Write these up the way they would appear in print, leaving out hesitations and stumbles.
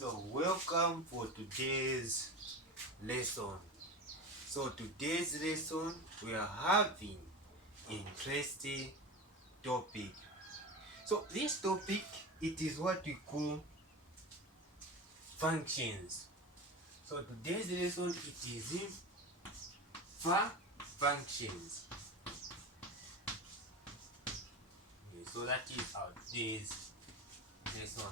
So welcome for today's lesson. So today's lesson we are having interesting topic. So this topic it is what we call functions. So today's lesson it is in functions. So that is our today's lesson.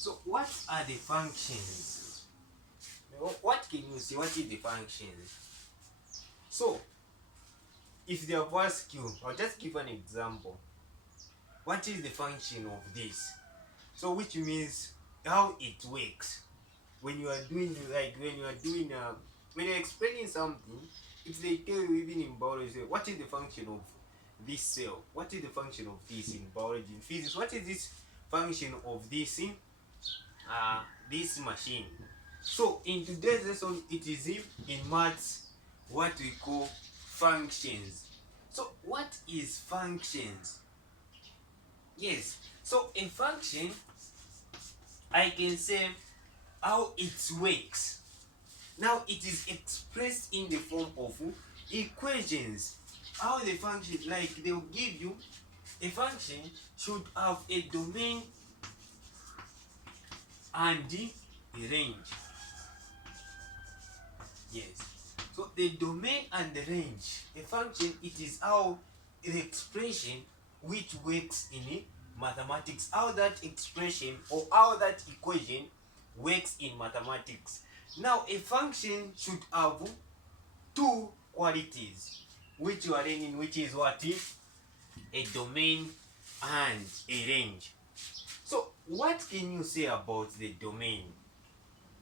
So what are the functions? What can you see? What is the functions? So if they have asked you, I'll just give an example. What is the function of this? So which means how it works. When you are doing when you're explaining something, if they tell you even in biology, what is the function of this cell? What is the function of this in biology? In physics, what is this function of this in this machine? So in today's lesson, it is in maths what we call functions. So what is functions? Yes. So a function, I can say how it works. Now it is expressed in the form of equations. How the function, like they'll give you a function should have a domain and a range. Yes. So the domain and the range, a function, it is how the expression which works in mathematics, how that expression or how that equation works in mathematics. Now a function should have two qualities which you are learning, which is what is a domain and a range. So what can you say about the domain?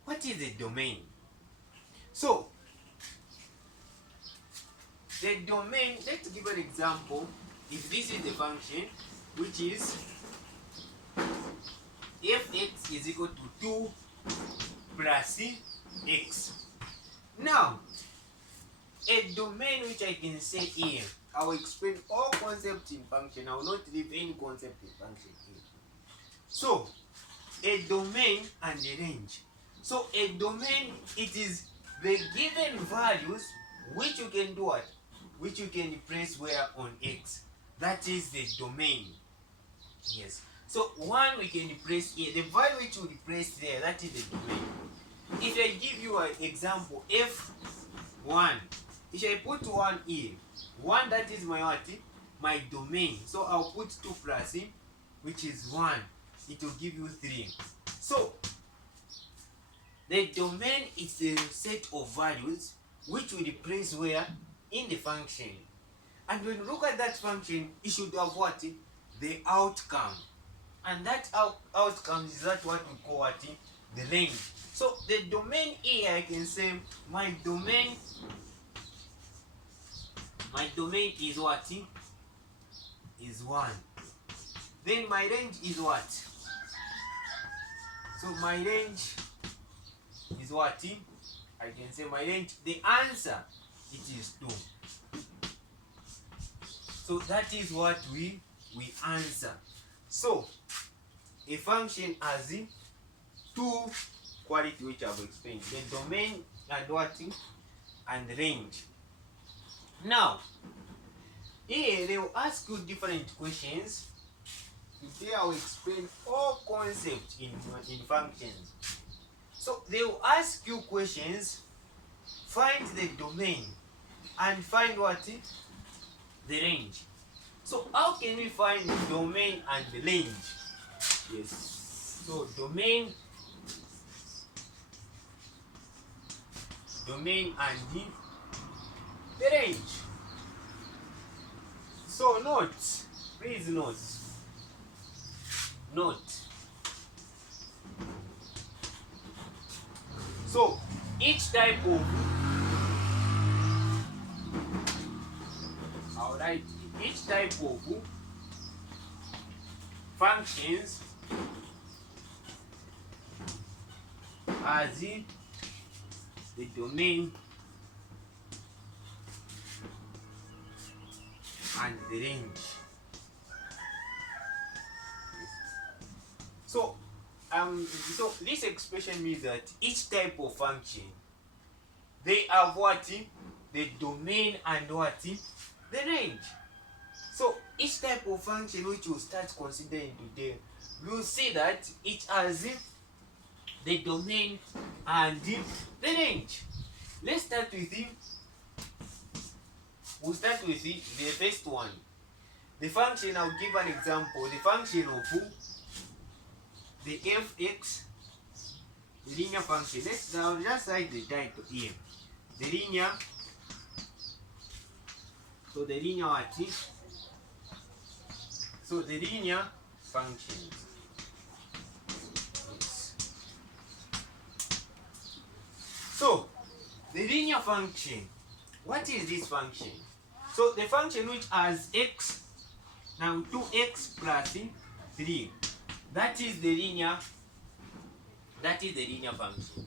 What is the domain? So the domain, let's give an example. If this is the function, which is fx is equal to 2 plus x. Now, a domain which I can say here, I will explain all concepts in function. I will not leave any concept in function here. So, a domain and a range. So, a domain, it is the given values which you can do what? Which you can place where on x. That is the domain. Yes. So one we can replace here. The value which we replace there, that is the domain. If I give you an example, f1, if I put 1 here, 1 that is my what? My domain. So I'll put 2 plus it, which is 1. It will give you 3. So the domain is a set of values which we replace where? In the function. And when you look at that function, it should have what? The outcome. And that outcome is that what we call what? The range. So the domain here, I can say my domain is what? Is 1. Then my range is what? So my range is what? I can say my range, the answer, it is 2. So that is what we answer. So a function has 2 qualities which I have explained. The domain and what? And range. Now, here they will ask you different questions. Today I will explain all concepts in functions. So they will ask you questions, find the domain and find what? The range. So how can we find the domain and the range? Yes. So domain and the range. So note, please note. So each type of, I'll write each type of functions has the domain and the range. So So this expression means that each type of function, they have what? The domain and what? The range. So each type of function which we'll start considering today, we'll see that it has the domain and the range. Let's start with we'll start with the first one. The function, I'll give an example. The function of the fx, the linear function. I'll just write the title here. The linear, so the linear what? So the linear function. Yes. So the linear function, what is this function? So the function which has x, now 2x plus 3, that is the linear function.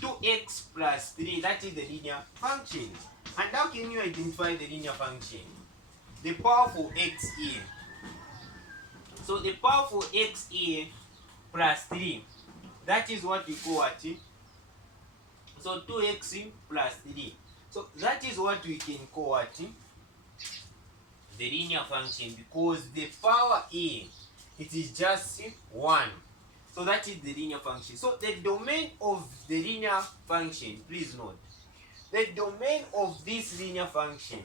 2x plus 3, that is the linear function. And how can you identify the linear function? The power for x here. So the power for x here plus 3, that is what we call what? So 2x plus 3. So that is what we can call what? The linear function, because the power here, it is just 1. So that is the linear function. So the domain of the linear function, please note, the domain of this linear function,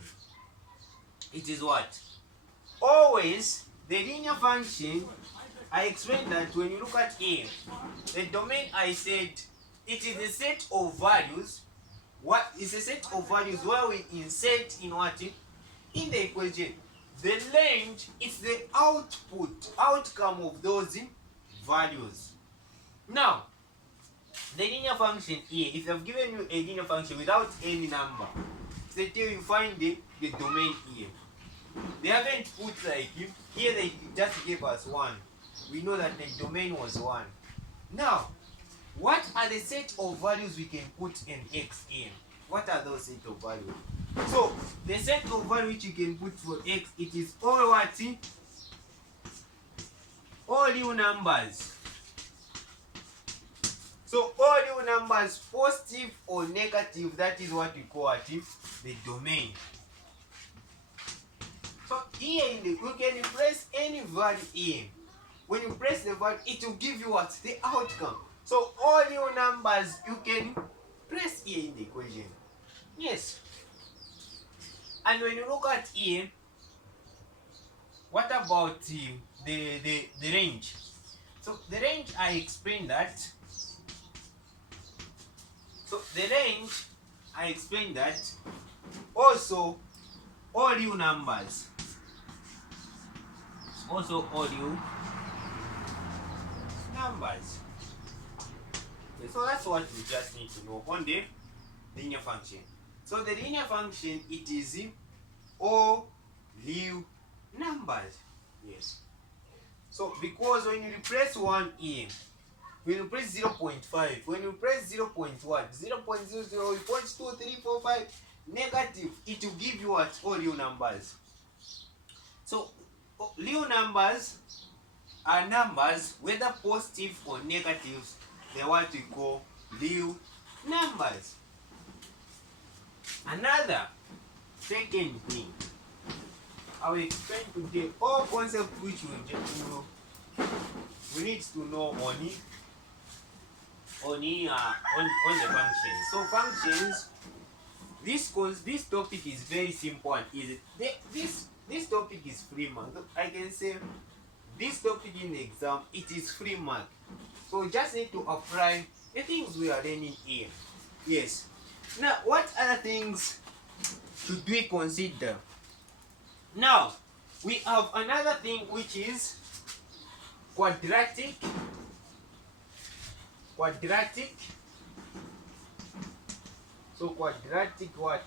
it is what? Always the linear function, I explained that when you look at here, the domain, I said it is a set of values. What is a set of values where we insert in what? In the equation. The range is the outcome of those values. Now, the linear function here, if I've given you a linear function without any number, say till you find the domain here. They haven't put like here, they just gave us 1. We know that the domain was 1. Now, what are the set of values we can put in x in? What are those set of values? So the set of values which you can put for x, it is all what? All real numbers. So all real numbers, positive or negative, that is what we call what? The domain. So here in the, you can press any value here. When you press the value, it will give you what? The outcome. So all real numbers you can press here in the equation. Yes. And when you look at here, what about the range? So the range, I explained that. So the range, I explained that. Also, all real numbers. Also, all real numbers. Okay, so that's what we just need to know on the linear function. So the linear function, it is all real numbers. Yes. So because when you replace 1 here, when you press 0.5, when you press 0.1, 0.00, 0.2, 3, 4, 5, negative, it will give you what? All real numbers. So real numbers are numbers, whether positive or negatives, they're what we call real numbers. Another second thing, I will explain today all concepts which we need to know on the functions. So functions, this topic is very simple and easy. This topic is free mark. I can say this topic in the exam, it is free mark. So we just need to apply the things we are learning here. Yes. Now, what other things should we consider? Now, we have another thing which is quadratic. So quadratic what?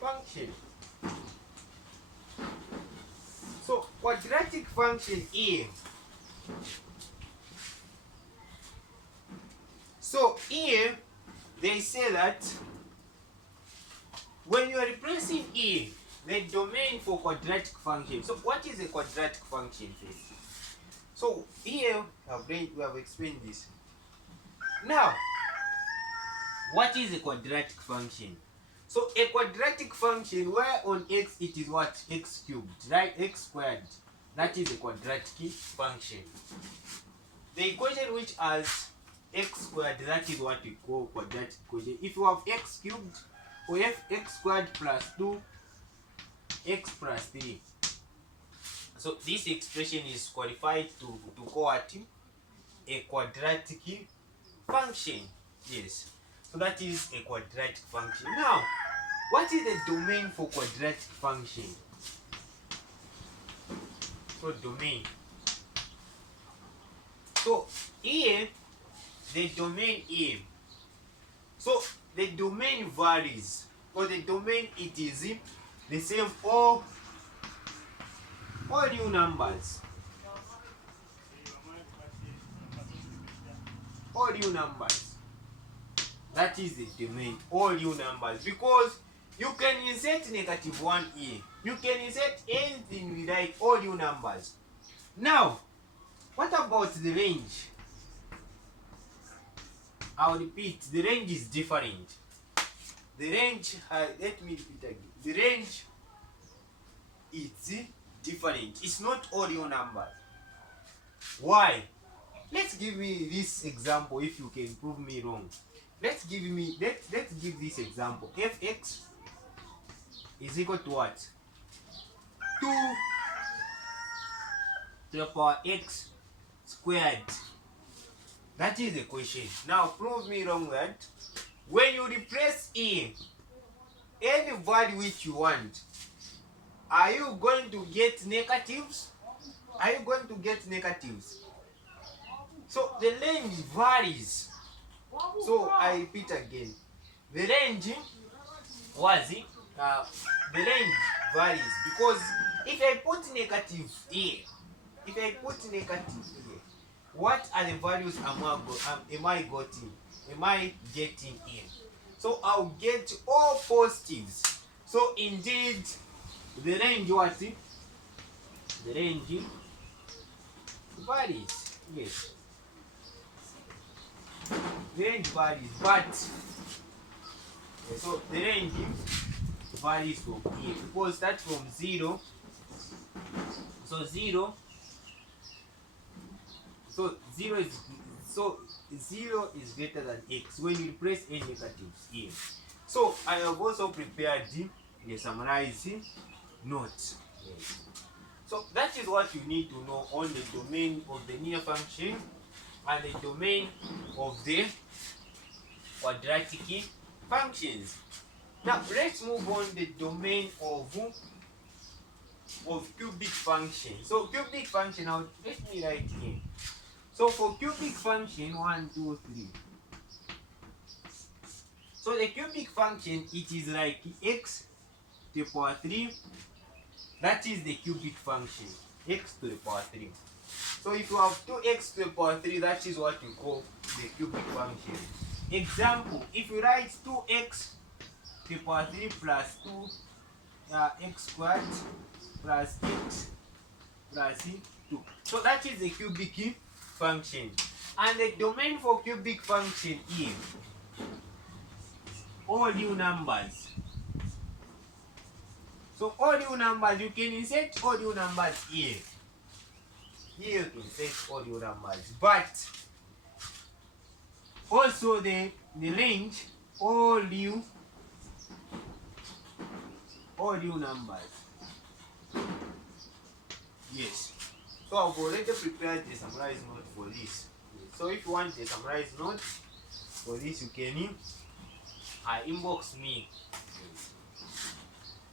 Function. So quadratic function here. So here they say that when you are replacing E, the domain for quadratic function. So what is a quadratic function first? So here we have explained this. Now, what is a quadratic function? So a quadratic function where on x it is what? X cubed, right? X squared. That is a quadratic function. The equation which has x squared, that is what we call quadratic equation. If you have x cubed, we have x squared plus 2 x plus 3. So this expression is qualified to call what? A quadratic function. Yes. So that is a quadratic function. Now, what is the domain for quadratic function? So domain. So here, the domain here. So the domain varies. For the domain, it is the same for all real numbers. All real numbers. That is the domain, all real numbers. Because you can insert -1 here. You can insert anything you like, all real numbers. Now, what about the range? I'll repeat, the range is different. The range, let me repeat again. The range is different. It's not all real numbers. Why? Let's give me this example if you can prove me wrong. Let's give this example. Fx is equal to what? 2 to the power x squared. That is the question. Now prove me wrong that when you replace any value which you want, are you going to get negatives? Are you going to get negatives? So the range varies. So I repeat again. The range varies because if I put negative here, what are the values am I getting in? So I'll get all positives. So indeed, the range The range varies. Yes. The range varies, but so the range varies from here because that's from 0. So 0. So 0 is greater than x when you replace any negatives here. So I have also prepared a summarizing note. Yes. So that is what you need to know on the domain of the linear function and the domain of the quadratic functions. Now let's move on the domain of cubic function. So cubic function, now let me write here. So for cubic function 1, 2, 3. So the cubic function, it is like x to the power 3. That is the cubic function, x to the power 3. So if you have 2x to the power 3, that is what you call the cubic function. Example, if you write 2x to the power 3 plus 2x squared plus x plus 2. So that is the cubic function. And the domain for cubic function is all real numbers. So all real numbers, you can insert all real numbers here. Here you can insert all real numbers. But also the range, all real numbers. Yes. So I've already prepared the summarized note for this. So if you want the summarized note for this, you can inbox me.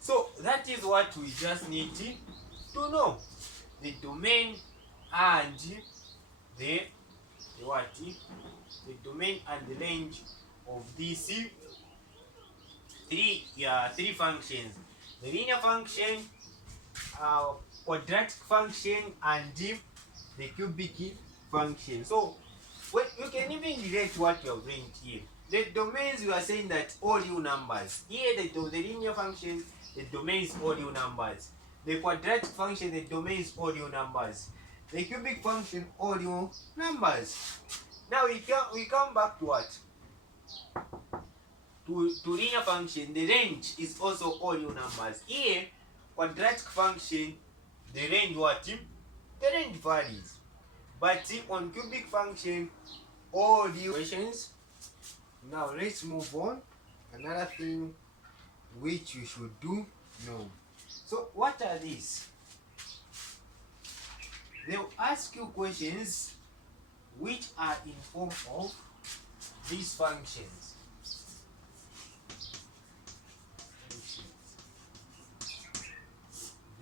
So that is what we just need to know. The domain and the domain and the range of these three functions: the linear function, quadratic function, and the cubic function. So you can even relate what you have written here. The domains, we are saying that all real numbers. Here the linear function, the domain is all real numbers. The quadratic function, the domain is all real numbers. the cubic function all your numbers. Now we come back to what? To linear function, the range is also all your numbers. Here, quadratic function, the range what? The range varies. But on cubic function, all the equations. Now let's move on. Another thing which you should do know. So what are these? They'll ask you questions which are in form of these functions.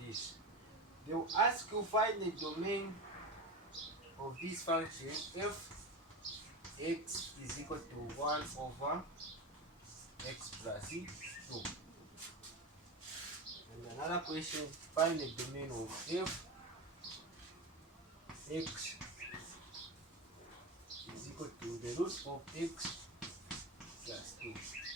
This. They'll ask you find the domain of this function f x is equal to 1 over x plus 2. And another question, find the domain of f x is equal to the root of x plus 2. Yes.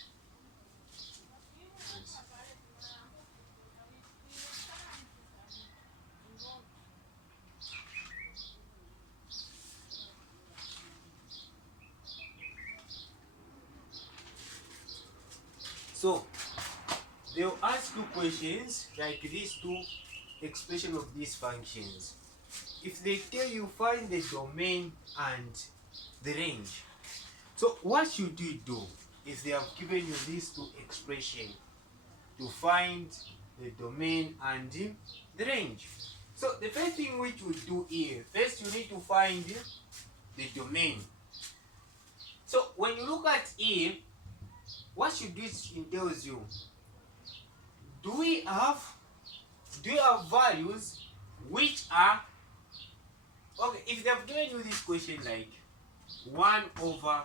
So they'll ask you questions like these two expressions of these functions. If they tell you find the domain and the range, so what should you do if they have given you these two expressions to find the domain and the range? So the first thing which we do here, first you need to find the domain. So when you look at here, what should this tells you? Do we have values which are okay? If they have given you this question like 1 over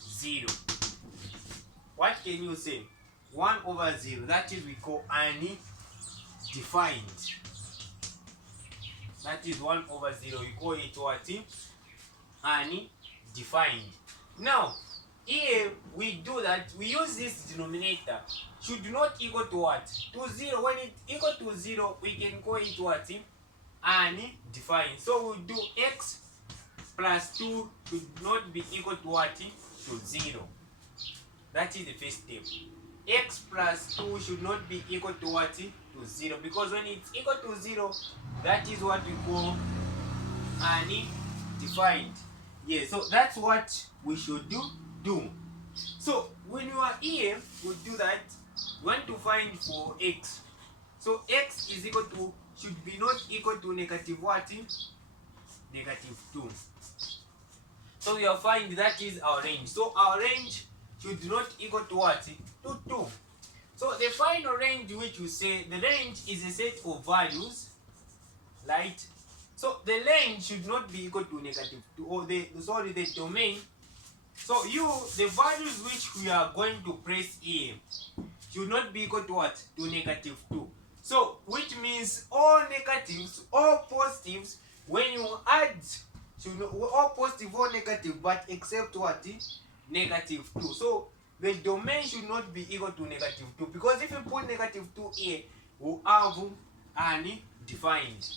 0, what can you say? 1 over 0, that is we call undefined. That is 1 over 0, we call it what? Undefined. Now here we do that, we use this denominator should not equal to what? To 0. When it equal to 0, we can call it what? Undefined. So we do x plus 2 should not be equal to what? To 0. That is the first step. X plus 2 should not be equal to what? To 0. Because when it's equal to 0, that is what we call undefined. Yeah, so that's what we should do. So when you are here, we do that. We want to find for x. So x is equal to, should be not equal to negative what? Negative 2. So we will find that is our range. So our range should not equal to what? To 2. So the final range which we say, the range is a set of values, right? So the range should not be equal to negative 2, or the domain. So the values which we are going to press here should not be equal to what? To negative 2. So which means all negatives, all positives, when you add, should not, all positive or negative, but except what? Negative 2. So the domain should not be equal to negative 2, because if you put negative 2 here, we have undefined.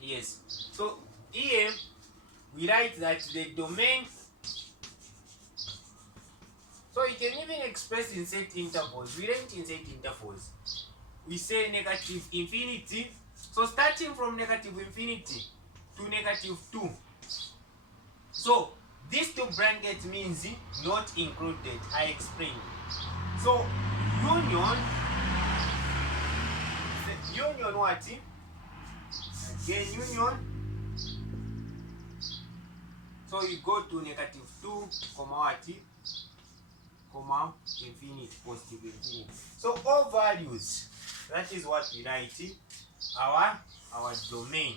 Yes. So here we write that the domain. So you can even express in set intervals. We write in set intervals. We say negative infinity. So starting from negative infinity to negative 2. So these two brackets means not included. I explained. So union what? Again union. So you go to negative 2, comma what? Comma infinity, positive infinity. So all values, that is what we write our domain.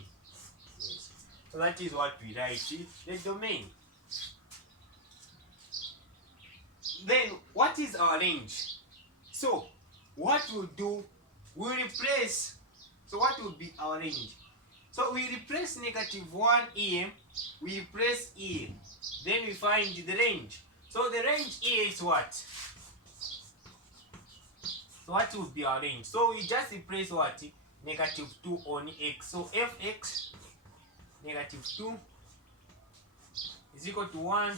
Yes. So that is what we write the domain. Then what is our range? So what we'll do, we replace. So what will be our range? So we replace negative 1 here, we replace here, then we find the range. So the range here is what? So what will be our range? So we just replace what? Negative 2 on x. So fx negative 2 is equal to 1.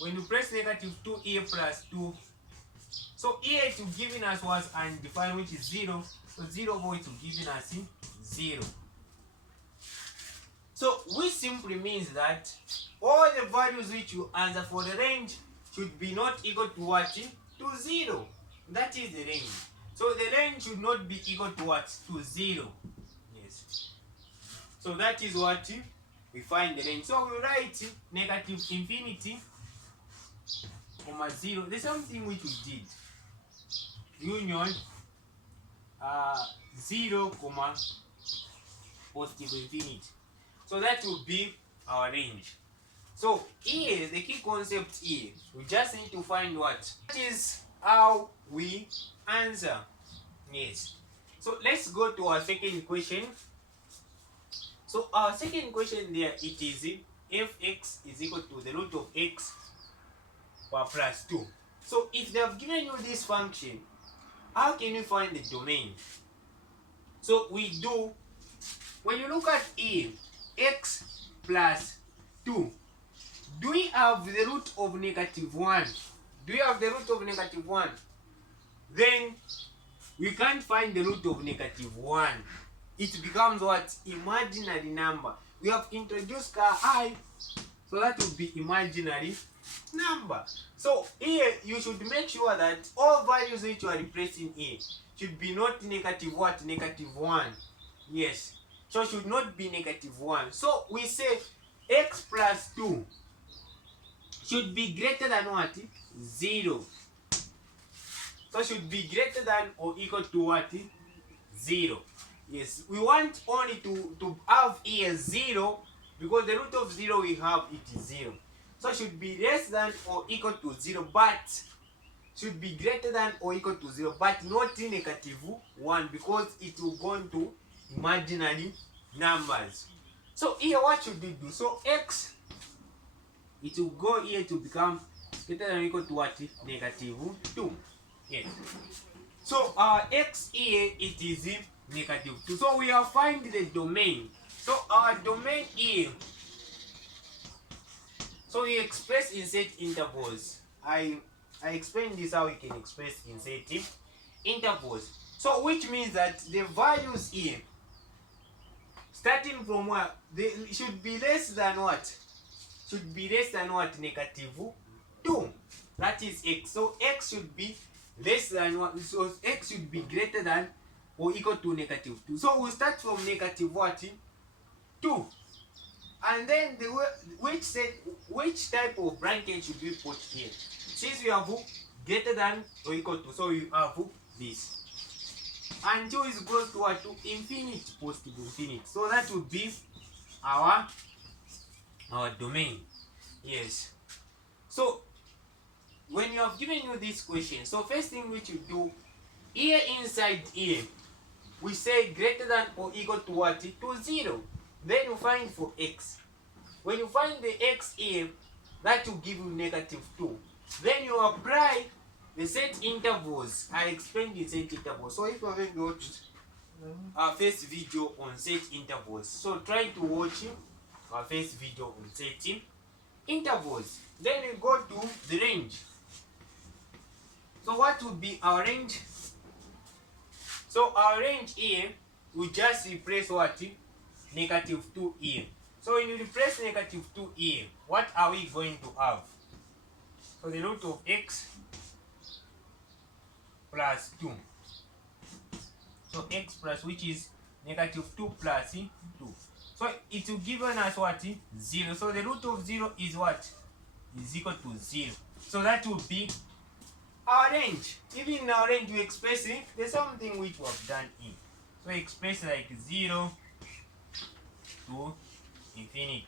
When you press negative 2 here plus 2, so here it will giving us was undefined, which is 0. So 0 over it will giving us 0. So which simply means that all the values which you answer for the range should be not equal to what? To 0. That is the range. So the range should not be equal to what? To 0. Yes. So that is what we find the range. So we write negative infinity, comma 0. The same thing which we did. Union 0, comma positive infinity. So that will be our range. So here, the key concept here, we just need to find what? That is how we answer. Yes. So let's go to our second question. So our second question there, it is fx is equal to the root of x plus 2. So if they have given you this function, how can you find the domain? So we do, when you look at here, x plus 2, do we have the root of negative 1? Do we have the root of negative 1? Then we can't find the root of negative 1. It becomes what? Imaginary number. We have introduced I, so that will be imaginary number. So here you should make sure that all values which you are replacing here should be not negative what? Negative 1. Yes. So should not be negative 1. So we say x plus 2 should be greater than what? 0. So should be greater than or equal to what? 0. Yes, we want only to have here 0, because the root of 0 we have it is 0. So should be less than or equal to 0, but should be greater than or equal to 0, but not negative 1, because it will go into imaginary numbers. So here what should we do? So x, it will go here to become greater than or equal to what? Negative 2. Yes. So our x here, it is negative 2. So we have find the domain. So our domain here, so we express in set intervals. I explained this how we can express in set intervals. So which means that the values here, starting from where, they should be less than what? Should be less than what? Negative 2. That is x. So x should be less than what? So x should be greater than or equal to negative 2. So we start from negative what? 2. And then the which type of bracket should we put here? Since we have greater than or equal to, so we have this. And 2 is close to what? To infinity, positive infinity. So that would be our domain. Yes. So when you have given you this question, so first thing which you do, here inside here, we say greater than or equal to what? To 0. Then you find for x. When you find the x here, that will give you negative 2. Then you apply the set intervals. I explained the set intervals. So if you haven't watched our first video on set intervals, so try to watch our first video on set intervals. Then we go to the range. So what would be our range? So our range here, we just replace what? Negative 2 here. So when you replace negative 2 here, what are we going to have? So the root of x plus 2. So x plus, which is negative 2 plus 2. So it will give us what? 0. So the root of 0 is what? Is equal to 0. So that will be our range. Even in our range we express it, there's something which we have done in. So we express like 0 to infinity.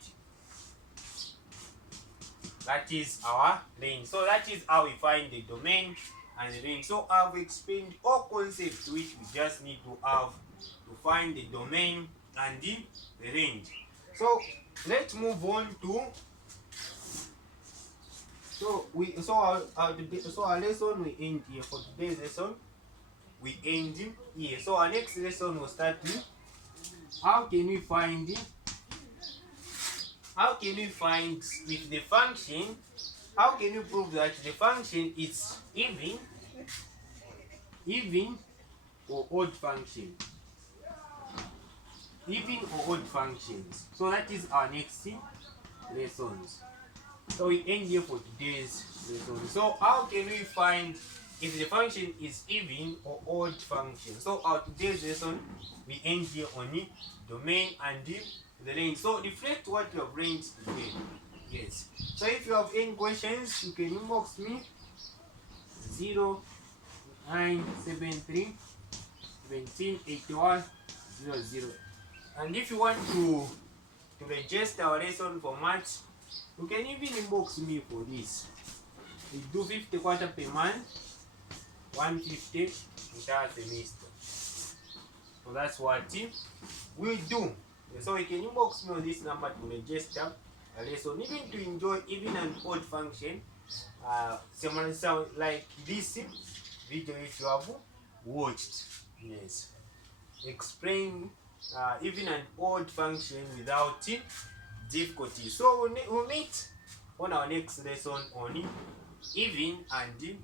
That is our range. So that is how we find the domain and the range. So I've explained all concepts which we just need to have to find the domain and the range. So let's move on to our lesson we end here. For today's lesson we end here. So our next lesson will start with how can we find how can we find if the function, how can you prove that the function is even or odd function? Even or odd functions. So that is our next lessons. So we end here for today's lesson. So how can we find if the function is even or odd function? So our today's lesson, we end here on the domain and the range. So reflect what you have learned today. Yes. So if you have any questions, you can inbox me 0973 1781 00. And if you want to register our lesson for March, you can even inbox me for this. We do 50 quarter per month, 150 entire semester. So that's what we do. So you can inbox me on this number to register a lesson, even to enjoy even an odd function. Similar sound like this video if you have watched. Yes. Explain even an odd function without difficulty. So we'll meet on our next lesson on even and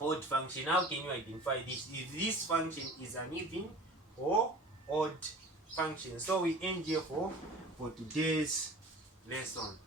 odd function. How can you identify this? If this function is an even or odd function. So we end here for today's lesson.